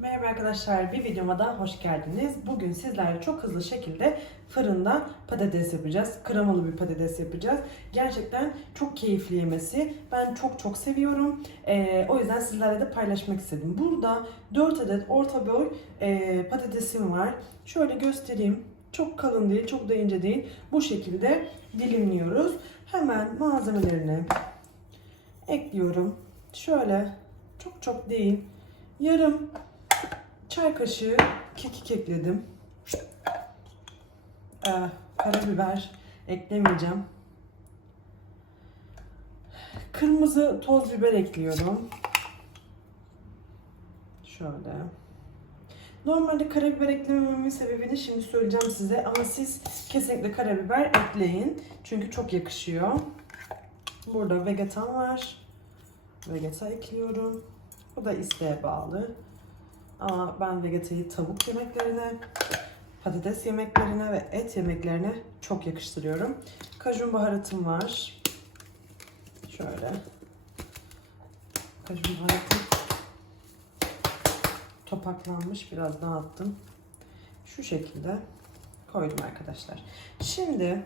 Merhaba arkadaşlar, bir videoma daha hoş geldiniz. Bugün sizlerle çok hızlı şekilde fırında patates yapacağız. Kremalı bir patates yapacağız. Gerçekten çok keyifli yemesi. Ben çok çok seviyorum. Ee, o yüzden sizlerle de paylaşmak istedim. Burada 4 adet orta boy e, patatesim var. Şöyle göstereyim. Çok kalın değil, çok da ince değil. Bu şekilde dilimliyoruz. Hemen malzemelerini ekliyorum. Şöyle çok çok değil. Yarım çay kaşığı kekik ekledim. Ee, karabiber eklemeyeceğim. Kırmızı toz biber ekliyorum. Şöyle. Normalde karabiber eklemememin sebebini şimdi söyleyeceğim size ama siz kesinlikle karabiber ekleyin. Çünkü çok yakışıyor. Burada vegetan var. Vegeta ekliyorum. Bu da isteğe bağlı. Ben vegetayı tavuk yemeklerine, patates yemeklerine ve et yemeklerine çok yakıştırıyorum. Kajun baharatım var. Şöyle. Kajun baharatı topaklanmış. Biraz dağıttım. Şu şekilde koydum arkadaşlar. Şimdi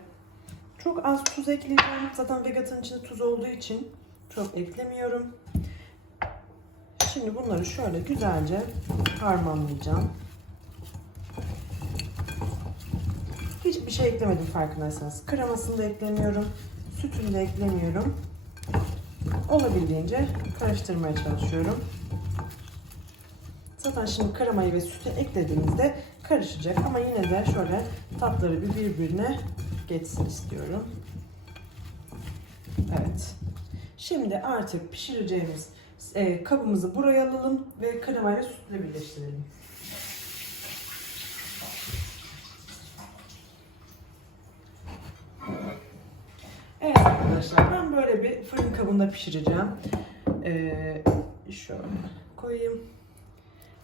çok az tuz ekleyeceğim. Zaten vegetanın içinde tuz olduğu için çok eklemiyorum. Şimdi bunları şöyle güzelce harmanlayacağım. Hiçbir şey eklemedim farkındaysanız. Kremasını da eklemiyorum. Sütünü de eklemiyorum. Olabildiğince karıştırmaya çalışıyorum. Zaten şimdi kremayı ve sütü eklediğimizde karışacak ama yine de şöyle tatları bir birbirine geçsin istiyorum. Evet. Şimdi artık pişireceğimiz e, kabımızı buraya alalım ve kremayla sütle birleştirelim. Evet arkadaşlar ben böyle bir fırın kabında pişireceğim. Ee, şöyle koyayım.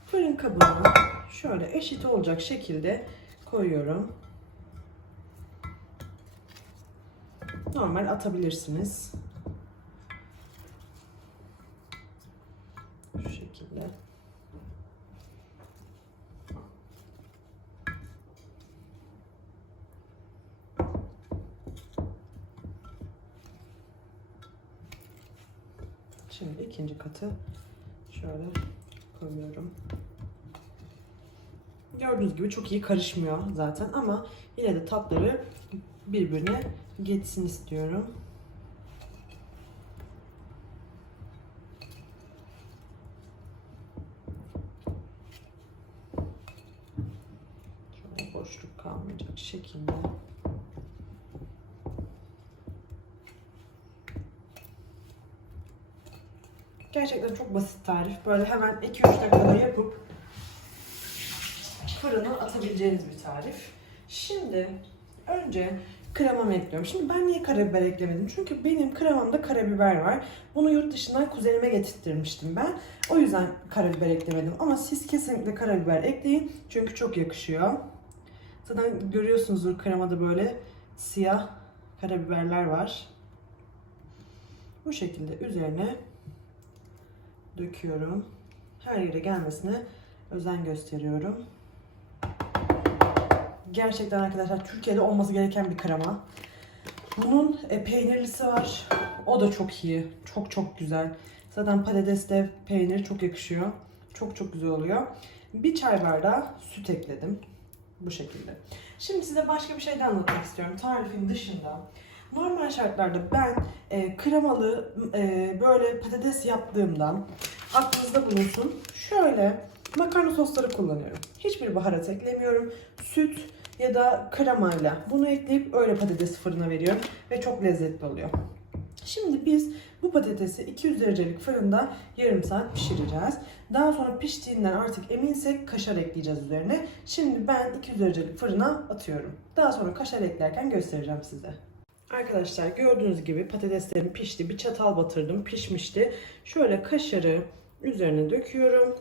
Fırın kabına şöyle eşit olacak şekilde koyuyorum. Normal atabilirsiniz. Şekilde. Şimdi ikinci katı şöyle koyuyorum. Gördüğünüz gibi çok iyi karışmıyor zaten ama yine de tatları birbirine geçsin istiyorum. Şöyle boşluk kalmayacak şekilde. Gerçekten çok basit tarif. Böyle hemen 2-3 dakikada yapıp fırına atabileceğiniz bir tarif. Şimdi önce kremamı ekliyorum. Şimdi ben niye karabiber eklemedim? Çünkü benim kremamda karabiber var. Bunu yurt dışından kuzenime getirttirmiştim ben. O yüzden karabiber eklemedim. Ama siz kesinlikle karabiber ekleyin. Çünkü çok yakışıyor. Zaten görüyorsunuzdur kremada böyle siyah karabiberler var. Bu şekilde üzerine döküyorum. Her yere gelmesine özen gösteriyorum. Gerçekten arkadaşlar Türkiye'de olması gereken bir krema. Bunun e, peynirlisi var. O da çok iyi. Çok çok güzel. Zaten patatesle peynir çok yakışıyor. Çok çok güzel oluyor. Bir çay bardağı süt ekledim. Bu şekilde. Şimdi size başka bir şey de anlatmak istiyorum. Tarifin dışında. Normal şartlarda ben e, kremalı e, böyle patates yaptığımda aklınızda bulunsun. Şöyle makarna sosları kullanıyorum. Hiçbir baharat eklemiyorum. Süt ya da kremayla bunu ekleyip öyle patatesi fırına veriyorum ve çok lezzetli oluyor. Şimdi biz bu patatesi 200 derecelik fırında yarım saat pişireceğiz. Daha sonra piştiğinden artık eminsek kaşar ekleyeceğiz üzerine. Şimdi ben 200 derecelik fırına atıyorum. Daha sonra kaşar eklerken göstereceğim size. Arkadaşlar gördüğünüz gibi patateslerim pişti. Bir çatal batırdım pişmişti. Şöyle kaşarı üzerine döküyorum.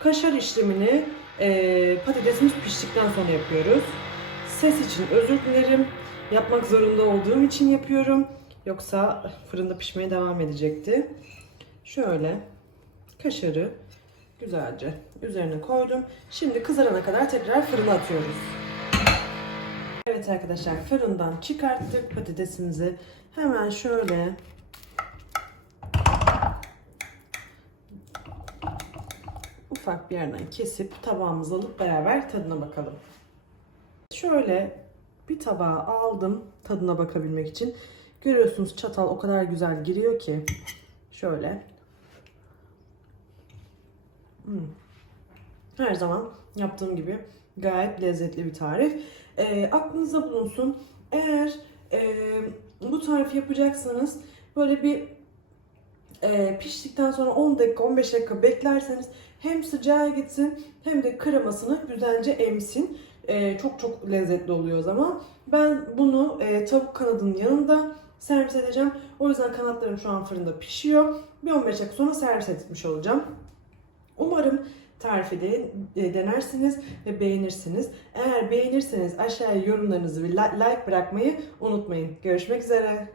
Kaşar işlemini e, patatesimiz piştikten sonra yapıyoruz. Ses için özür dilerim. Yapmak zorunda olduğum için yapıyorum. Yoksa fırında pişmeye devam edecekti. Şöyle kaşarı güzelce üzerine koydum. Şimdi kızarana kadar tekrar fırına atıyoruz. Evet arkadaşlar fırından çıkarttık patatesimizi. Hemen şöyle ufak bir yerden kesip tabağımıza alıp beraber tadına bakalım. Şöyle bir tabağa aldım tadına bakabilmek için. Görüyorsunuz çatal o kadar güzel giriyor ki. Şöyle. Hmm. Her zaman yaptığım gibi gayet lezzetli bir tarif. Ee, aklınıza bulunsun. Eğer e, bu tarifi yapacaksanız böyle bir e, piştikten sonra 10 dakika 15 dakika beklerseniz hem sıcağı gitsin hem de kremasını güzelce emsin. E, çok çok lezzetli oluyor o zaman. Ben bunu e, tavuk kanadının yanında servis edeceğim. O yüzden kanatlarım şu an fırında pişiyor. Bir 15 dakika sonra servis etmiş olacağım. Umarım tarifi de e, denersiniz ve beğenirsiniz. Eğer beğenirseniz aşağıya yorumlarınızı ve li- like bırakmayı unutmayın. Görüşmek üzere.